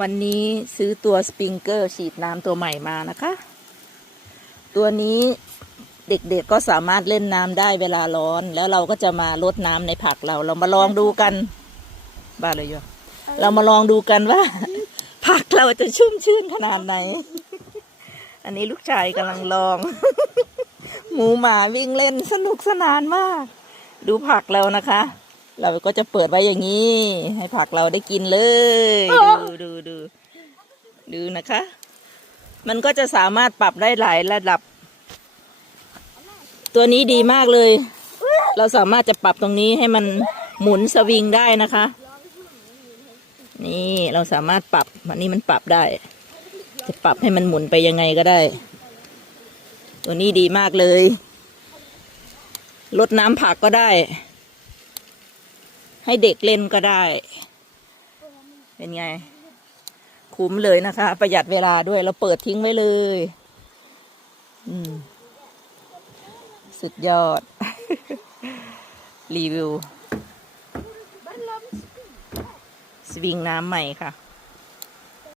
วันนี้ซื้อตัวสปริงเกอร์ฉีดน้ำตัวใหม่มานะคะ ตัวนี้เด็กๆก็สามารถเล่นน้ำได้เวลาร้อน แล้วเราก็จะมาลดน้ำในผักเรา เรามาลองดูกัน บ้าเลยโยเรามาลองดูกันว่า ผักเราจะชุ่มชื่นขนาดไหน อันนี้ลูกชายกำลังลอง หมูหมาวิ่งเล่นสนุกสนานมาก ดูผักเรานะคะ เราก็จะเปิดไว้อย่างนี้ ให้ผักเราได้กินเลย ดูดูดูดูนะคะ มันก็จะสามารถปรับได้หลายระดับ ตัวนี้ดีมากเลย เราสามารถจะปรับตรงนี้ให้มันหมุนสวิงได้นะคะ นี่เราสามารถปรับอันนี้มันปรับได้ จะปรับให้มันหมุนไปยังไงก็ได้ ตัวนี้ดีมากเลยลดน้ำผักก็ได้ ให้เด็กเล่นก็ได้ เป็นไง คุ้มเลยนะคะ ประหยัดเวลาด้วยเราเปิดทิ้งไว้เลย อืม สุดยอด รีวิว สวิงน้ำใหม่ค่ะ